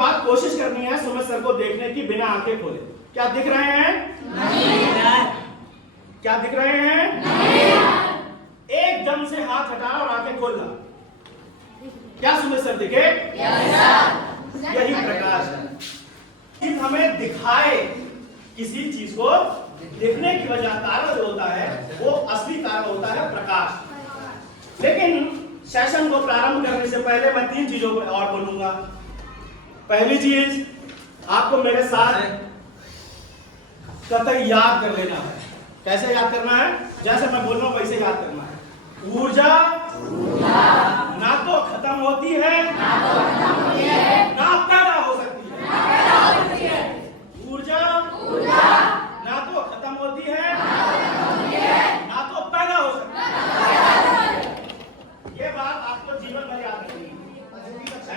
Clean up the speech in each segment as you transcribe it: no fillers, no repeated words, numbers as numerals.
बाद कोशिश करनी है सुमित सर को देखने की बिना आंखें खोले। क्या दिख रहे हैं? नहीं। क्या दिख रहे हैं? नहीं। एकदम से हाथ हटाना और आंखें खोलना। क्या सुमित सर दिखे? यही प्रकाश है। हमें दिखाए किसी चीज को, दिखने की वजह कारण जो होता है वो असली कारण होता है प्रकाश। लेकिन सेशन को प्रारंभ करने से पहले मैं 3 चीजों को और बोलूंगा। पहली चीज, आपको मेरे साथ कतई याद कर लेना है। कैसे याद करना है? जैसे मैं बोल रहा हूं वैसे याद करना है। ऊर्जा ना तो खत्म होती है ना पैदा हो सकती है। ऊर्जा ना तो खत्म होती है ना तो पैदा हो सकती है। ये बात आपको जीवन भर याद रखनी है।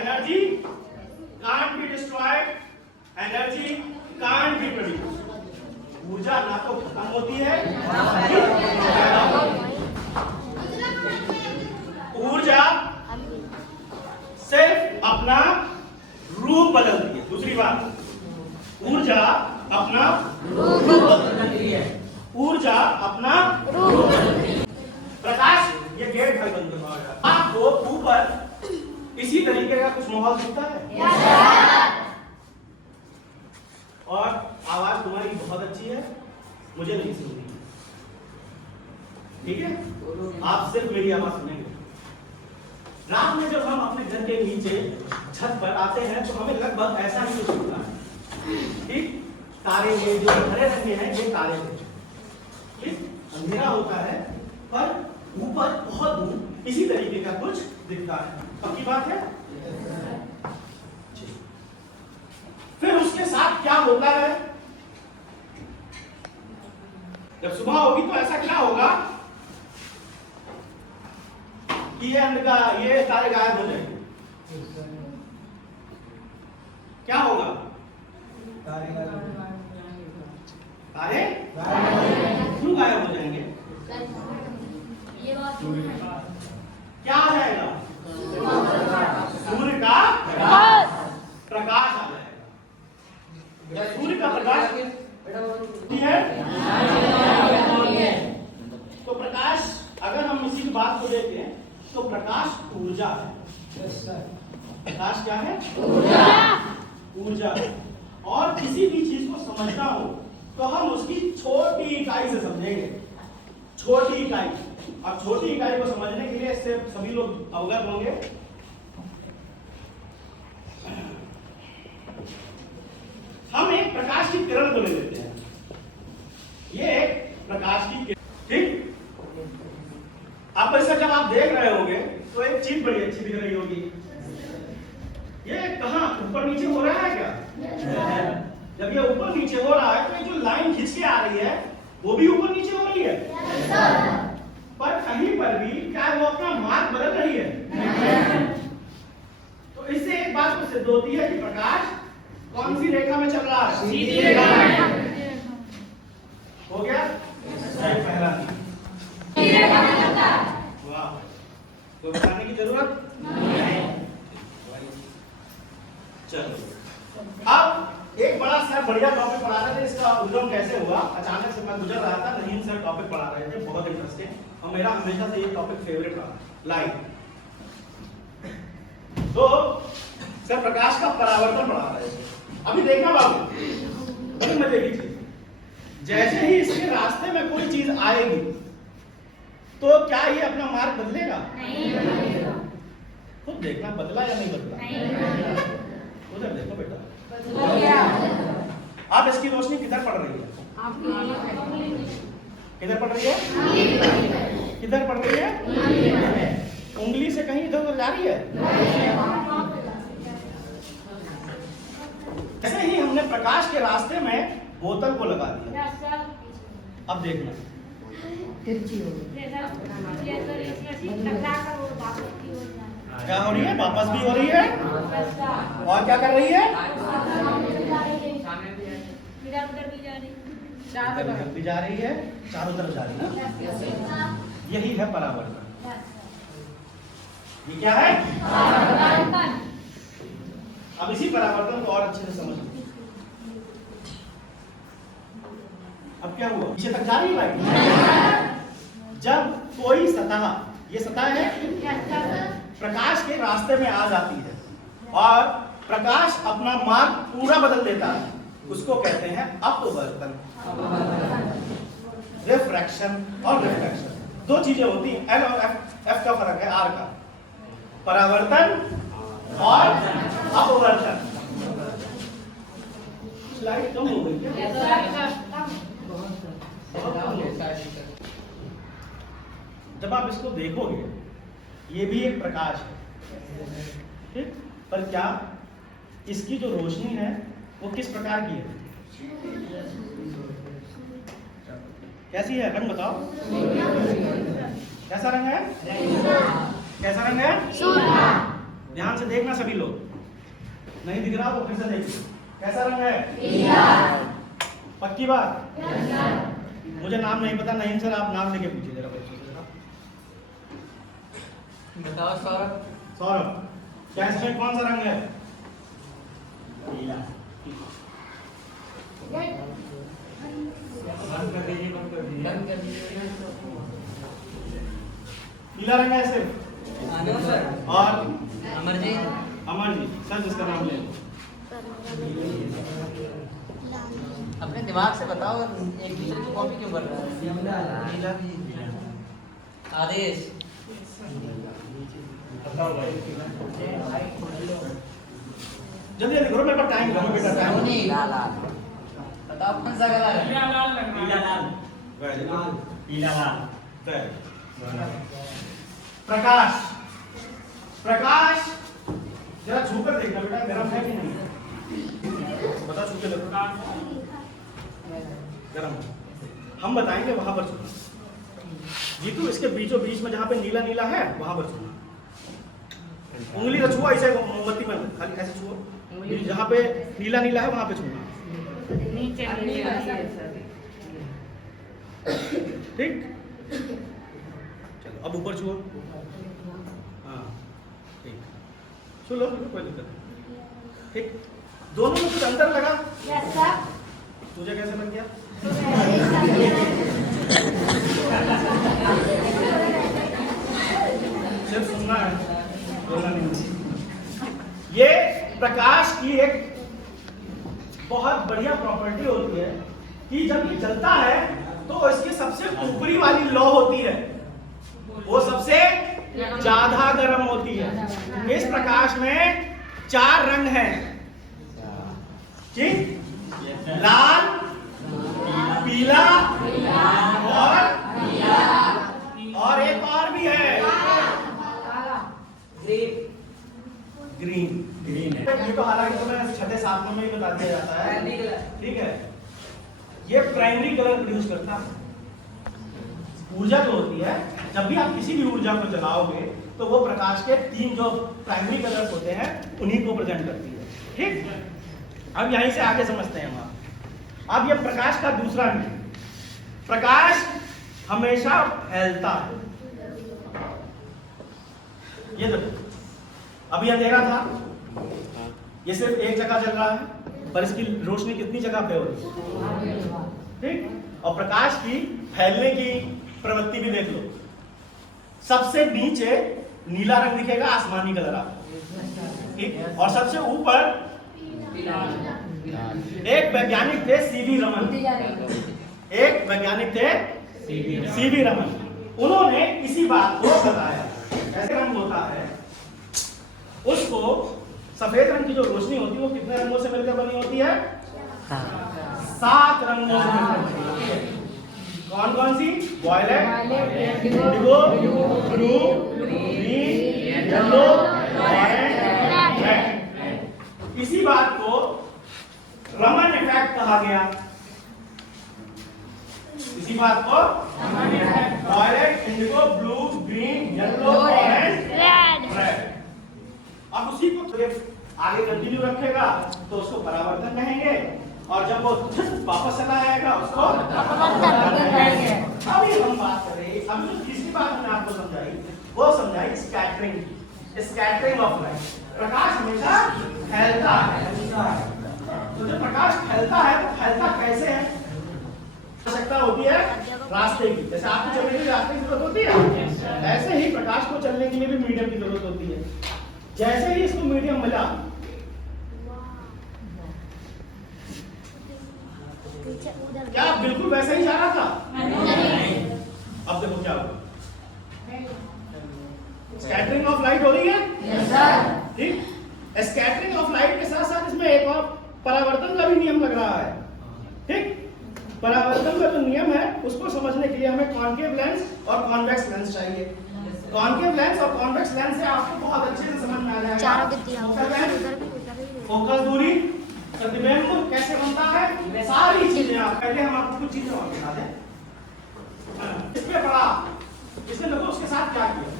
Energy can't be destroyed, energy can't be produced. ऊर्जा ना तो खत्म होती है ऊर्जा सिर्फ अपना रूप बदलती है। दूसरी बात, ऊर्जा अपना रूप बदलती है। ऊर्जा अपना रूप बदलती है। प्रकाश, ये गेट भाई बंद करो। आपको ऊपर इसी तरीके का कुछ माहौल दिखता है और आवाज तुम्हारी बहुत अच्छी है, मुझे नहीं सुननी। ठीक है, आप सिर्फ मेरी आवाज सुनेंगे। रात में जब हम अपने घर के नीचे छत पर आते हैं तो हमें लगभग ऐसा ही कुछ होता है। ठीक, तारे ये जो हरे रंग में हैं ये तारे हैं। ठीक, अंधेरा होता है पर ऊपर बहुत दूर इसी तरीके का कुछ दिखता है। पक्की बात है? फिर उसके साथ क्या होता है? जब सुबह होगी तो ऐसा क्या होगा कि ये तारे गायब हो जाएंगे। क्या होगा? तारे क्यों गायब हो जाएंगे? क्या आ जाएगा? सूर्य का प्रकाश आ जाएगा। सूर्य का प्रकाश है तो प्रकाश, अगर हम इसी बात को देखें तो प्रकाश ऊर्जा है। प्रकाश क्या है? ऊर्जा है। और किसी भी चीज को समझना हो तो हम उसकी छोटी इकाई से समझेंगे। छोटी इकाई। अब छोटी इकाई को समझने के लिए इससे सभी लोग अवगत होंगे। हम एक प्रकाश की किरण को ले लेते हैं। ये एक प्रकाश की किरण, ठीक। अब ऐसा जब आप देख रहे होंगे तो एक चीज बड़ी अच्छी दिख रही होगी। ये कहां ऊपर नीचे हो रहा है क्या? जब ये ऊपर नीचे हो रहा है तो ये जो लाइन खींच के आ रही है वो भी ऊपर नीचे हो रही है। पर कहीं पर भी क्या वो अपना मार्ग बदल रही है? तो इससे एक बात तो सिद्ध होती है कि प्रकाश कौन सी रेखा में चल रहा है? सीधी रेखा में। हो गया? पहला वाह, कोई बताने की जरूरत नहीं। चलो, अब एक बड़ा सर बढ़िया टॉपिक पढ़ा रहे थे, इसका उद्गम कैसे हुआ। अचानक से मैं गुजर रहा था, नहीम सर टॉपिक पढ़ा रहे थे, बहुत इंटरेस्टिंग और मेरा हमेशा से ये टॉपिक फेवरेट रहा, लाइट। तो सर प्रकाश का परावर्तन पढ़ा रहे थे। अभी देखना बाबू, बड़ी मजे की चीज, जैसे ही इसके रास्ते में कोई चीज आएगी तो क्या ये अपना मार्ग बदलेगा? नहीं। खुद देखना बदला या नहीं बदला? नहीं। उधर देखो बेटा, आप इसकी रोशनी किधर पड़ रही है? किधर पड़ रही है? किधर पड़ रही है? उंगली से कहीं इधर उधर जा रही है? ऐसे ही हमने प्रकाश के रास्ते में बोतल को लगा दिया। अब देखना क्या हो रही है? वापस भी हो रही है और क्या कर रही है? भी जा रही है, चारों तरफ जा रही है ना। यही है परावर्तन। ये क्या है? अब इसी परावर्तन को और अच्छे से समझ लो। अब क्या हुआ, पीछे तक जा रही है भाई। जब कोई सतह, ये सतह है, प्रकाश के रास्ते में आ जाती है और प्रकाश अपना मार्ग पूरा बदल देता है, उसको कहते हैं अपवर्तन। रिफ्रैक्शन और रिफ्लेक्शन दो चीजें होती हैं। एल और एफ का फर्क है आर का। परावर्तन और अपवर्तन। स्लाइड कम हो गई क्या? जब आप इसको देखोगे, ये भी एक प्रकाश है, ठीक? पर क्या इसकी जो रोशनी है वो किस प्रकार की है? कैसी है? रंग बताओ। कैसा रंग है? कैसा रंग है? ध्यान से देखना सभी लोग, नहीं दिख रहा तो फिर से देखिए। कैसा रंग है? पक्की बात? मुझे नाम नहीं पता, नहीं सर आप नाम लेके पूछिए जरा बच्चों से। बताओ सौरभ। सौरभ, क्या इसमें कौन सा रंग है? पीला। बंद कर दीजिए, बंद कर दीजिए, बंद कर दीजिए। पीला रंग है सिर्फ। सर। और अमरजीत। अमरजीत सर, जिसका नाम ले अपने दिमाग से बताओ, एक दूसरे की कॉपी क्यों कर रहा है? आदेश। जल्दी जल्दी करो, मेरे पास टाइम करो बेटा, टाइम। सोनी लाल। बताओ कौन सा कलर है? पीला लाल। पीला लाल। प्रकाश, प्रकाश जरा छूकर देखना बेटा, गर्म है कि नहीं? बता, छू के देखो। गर्म। हम बताएंगे वहां पर छूना। जीतू, इसके बीचों बीच में जहां पे नीला नीला है वहां पर छूना। उंगली का छुआ, ऐसे मोमबत्ती में खाली ऐसे छुओ, जहां पे नीला नीला है वहां पे छूना। नीचे ठीक, चलो अब ऊपर छुओ। हाँ ठीक, छू लो, कोई दिक्कत नहीं। ठीक, दोनों में कुछ अंतर लगा? Yes sir. तुझे कैसे लग गया? सिर्फ सुनना है, बोलना नहीं। ये प्रकाश की एक बहुत बढ़िया प्रॉपर्टी होती है कि जब ये जलता है तो इसकी सबसे ऊपरी वाली लौ होती है, वो सबसे ज्यादा गर्म होती है। इस प्रकाश में 4 रंग हैं, ठीक? लाल, पीला और एक और भी है, ग्रीन। ग्रीन है ये तो, हालांकि तुम्हें छठे सातवें में ही बता दिया जाता है, ठीक है? ये प्राइमरी कलर प्रोड्यूस करता है। ऊर्जा जो होती है, जब भी आप किसी भी ऊर्जा को जलाओगे तो वो प्रकाश के 3 जो प्राइमरी कलर्स होते हैं उन्हीं को प्रेजेंट करती है, ठीक? अब यहीं से आगे समझते हैं हम। अब ये प्रकाश का दूसरा नियम, प्रकाश हमेशा फैलता है। ये देखो, अभी अंधेरा था, ये सिर्फ एक जगह जल रहा है, पर इसकी रोशनी कितनी जगह पे हो रही है, ठीक? और प्रकाश की फैलने की प्रवृत्ति भी देख लो। सबसे नीचे नीला रंग दिखेगा, आसमानी कलर आपको, ठीक? और सबसे ऊपर एक वैज्ञानिक थे सीवी रमन, एक वैज्ञानिक थे सीवी रमन। उन्होंने इसी बात को बताया। ऐसे रंग होता है, उसको सफेद रंग की जो रोशनी होती है वो कितने रंगों से मिलकर बनी होती है? 7 रंगों से मिलकर बनी होती है। कौन कौन सी? Violet, indigo, blue, green, yellow, orange, red. इसी बात को रमन इफेक्ट कहा गया। इसी बात को violet, indigo, blue, green, yellow, orange, red. अब उसी को आगे कंटिन्यू रखेगा तो उसको परावर्तन कहेंगे, और जब वो वापस चला आएगा उसको अपवर्तन कहेंगे। अभी हम बात कर रहे हैं, अभी जो तीसरी बात मैंने आपको समझाई वो समझाई स्कैटरिंग, स्कैटरिंग ऑफ लाइट। प्रकाश हमेशा फैलता है। तो जब प्रकाश फैलता है तो फैलता कैसे है? आवश्यकता होती है रास्ते की, जैसे आपको चलने के लिए रास्ते की जरूरत होती है, ऐसे ही प्रकाश को चलने के लिए भी मीडियम की जरूरत होती है। जैसे ही इसको मीडियम मिला, क्या बिल्कुल वैसे ही जा रहा था? अब देखो क्या होगा, स्कैटरिंग ऑफ लाइट हो रही है। ठीक, स्कैटरिंग ऑफ लाइट के साथ साथ इसमें एक और परावर्तन का भी नियम लग रहा है। ठीक, परावर्तन का जो नियम है उसको समझने के लिए हमें कॉन्केव लेंस और कॉन्वेक्स लेंस चाहिए। कॉन्केव लेंस और कॉन्वेक्स लेंस से आपको बहुत अच्छे से समझ में आ जाएगा। फोकस दूरी, प्रतिबिंब कैसे बनता है, सारी चीजें। आप पहले हम आपको कुछ चीजें और बता दें। इस पे पढ़ा, इसने देखो उसके साथ क्या किया,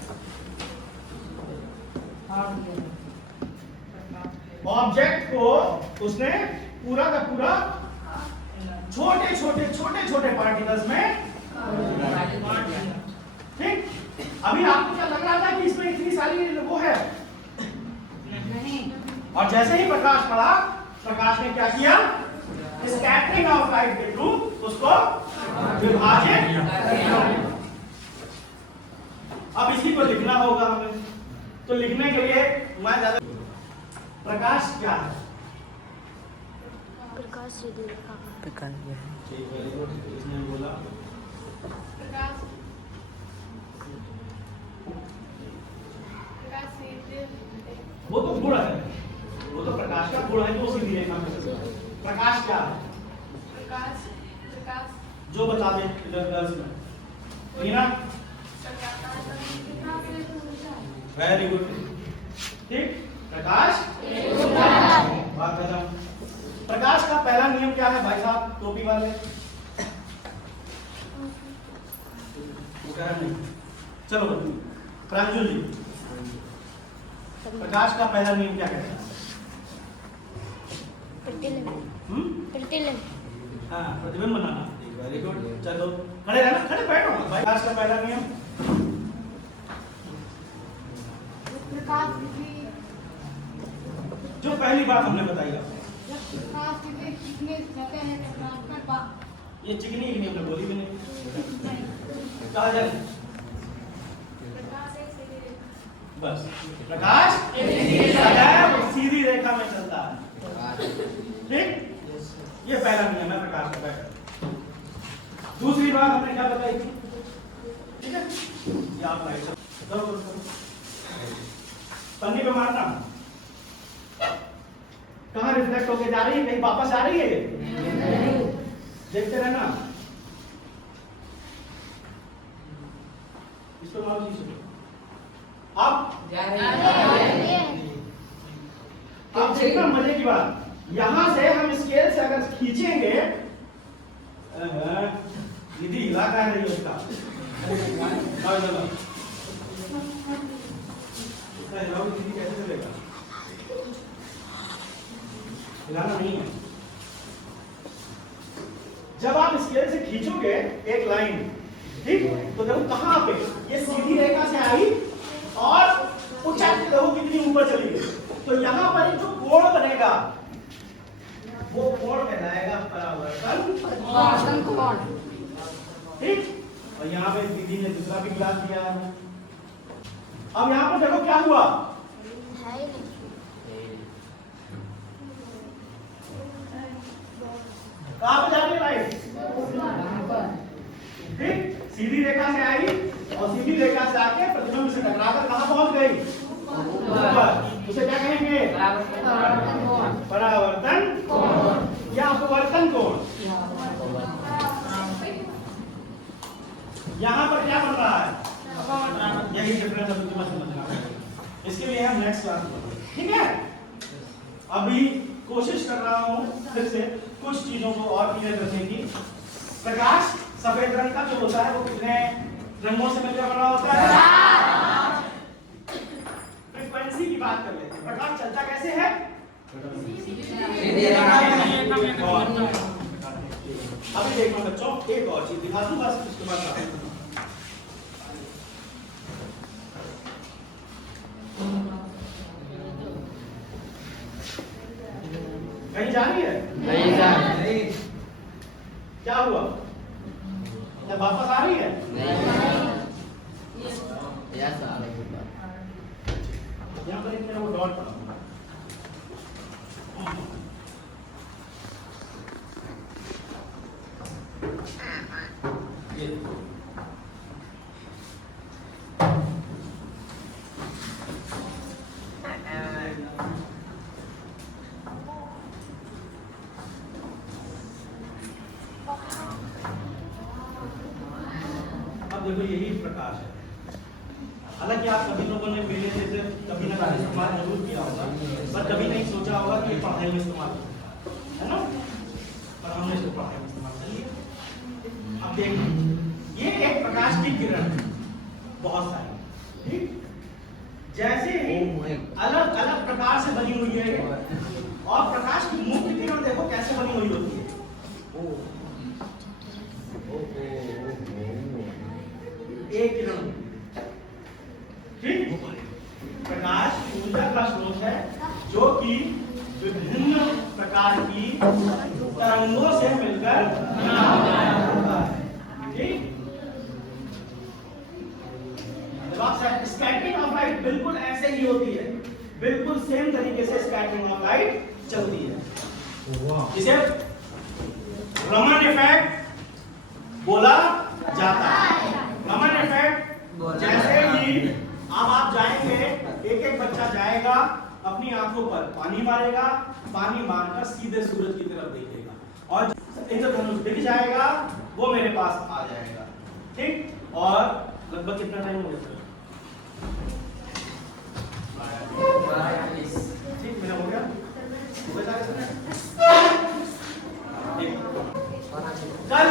ऑब्जेक्ट को उसने पूरा का पूरा छोटे छोटे पार्टिकल्स में। ठीक, अभी आपको क्या लग रहा था कि इसमें इतनी सारी वो है नहीं, और जैसे ही प्रकाश पड़ा, प्रकाश ने क्या किया, स्कैटरिंग ऑफ लाइट के थ्रू उसको विभाजित। अब इसी को लिखना होगा हमें, तो लिखने के लिए मैं ज्यादा, प्रकाश क्या है? प्रकाश सीधी रेखा। प्रकाश क्या है? ठीक है, इसने बोला प्रकाश सीधे, वो तो गुण है, वो तो प्रकाश का गुण है, जो सीधी रेखा में चलता है। प्रकाश क्या है? प्रकाश जो बता दे गर्ल्स में, मीना। Very good. ठीक, प्रकाश बात खत्म। प्रकाश का पहला नियम क्या है भाई साहब, टोपी वाले? वो कह रहा नहीं, चलो प्रांजल जी, प्रकाश का पहला नियम क्या कहता है? प्रतिबिंब। हाँ, प्रतिबिंब बनाना। वेरी गुड, चलो खड़े रहना, खड़े बैठो भाई। प्रकाश का पहला नियम, प्रकाश जो पहली बात हमने बताई आपको, ये चिकनी इकनी हमने बोली भी नहीं, कहा जाए बस। प्रकाश सदैव सीधी रेखा में चलता है। ठीक, ये पहला नियम है प्रकाश का। पहला, दूसरी बात हमने क्या बताई थी? ठीक है, ये आप लाइट करो, पन्नी पे मारना, कहाँ रिफ्लेक्ट होके जा रही है, कहीं वापस आ रही है, देखते रहना। इसको मारो जी से। अब देखना मजे की बात, यहां से हम स्केल से अगर खींचेंगे, दीदी हिला का है नहीं उसका, दीदी कैसे चलेगा, हिलाना नहीं है। जब आप स्केल से खींचोगे एक लाइन, ठीक, तो देखो कहां पे ये सीधी रेखा से आई और ऊंचाई देखो कितनी ऊपर चली गई, तो यहां पर जो कोण बनेगा वो कोण कहलाएगा परावर्तन कोण। ठीक, और यहाँ पे दीदी ने दूसरा भी गिलास दिया है। अब यहाँ पर देखो क्या हुआ, कहां पे जा रही है लाइट? ठीक, सीधी रेखा से आई और सीधी रेखा से आके प्रतिबिंब से टकराकर कहां पहुंच गई? ऊपर। उसे क्या कहेंगे? परावर्तन कोण या अपवर्तन कोण। यहाँ पर क्या बन रहा है? यही डिफरेंस है, तुम्हें समझना है। इसके लिए हम नेक्स्ट क्लास में, ठीक है? अभी कोशिश कर रहा हूँ फिर से कुछ चीजों को और क्लियर करने की। प्रकाश सफेद रंग का जो होता है वो कितने रंगों से मिलकर बना होता है? फ्रीक्वेंसी की बात कर लेते हैं। प्रकाश चलता कैसे है? अभी देखो बच्चों, एक और चीज दिखा दूं बस, उसके बाद कहीं जा रही है? नहीं नहीं क्या हुआ? क्या वापस आ रही है? यस आ रही है। यहाँ पर एक मेरा वो डॉट पड़ा हुआ है। ये देखो। अब देखो यही प्रकाश है। हालांकि आप सभी लोगों ने मेरे जैसे कभी ना कभी इस्तेमाल जरूर किया होगा, पर कभी नहीं सोचा होगा कि ये पढ़ाई में इस्तेमाल होगा, है ना? पर हमने इसको पढ़ाई में इस्तेमाल कर लिया। अब देखिए ये एक प्रकाश की किरण है, बहुत सारी, ठीक? जैसे ही अलग अलग प्रकार से बनी हुई है ये, और प्रकाश की मुख्य किरण देखो कैसे बनी हुई होती है। एक किरण, ठीक? प्रकाश ऊर्जा का स्रोत है जो कि विभिन्न प्रकार की तरंगों से मिलकर बना होता है, ठीक? स्कैटरिंग ऑफ लाइट बिल्कुल ऐसे ही होती है, बिल्कुल सेम तरीके से स्कैटरिंग ऑफ लाइट चलती है। इसे रमन इफेक्ट बोला जाता है। रमन इफेक्ट जैसे ही अब आप जाएंगे, एक एक बच्चा जाएगा, अपनी आंखों पर पानी मारेगा, पानी मारकर सीधे सूरज की तरफ देखेगा और इंद्रधनुष दिख जाएगा, वो मेरे पास आ जाएगा, ठीक? और लगभग कितना टाइम हो गया? ठीक, मेरा हो गया? हो गया 40 मिनट? कल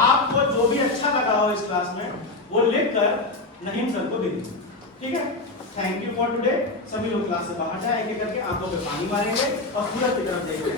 आपको जो भी अच्छा लगा हो इस क्लास में वो लिखकर नहीम सर को दे दीजिए, ठीक है? Thank you for today. सभी लोग क्लास से बाहर जाए, एक एक करके आंखों पे पानी मारेंगे और सूरज की तरफ देखेंगे।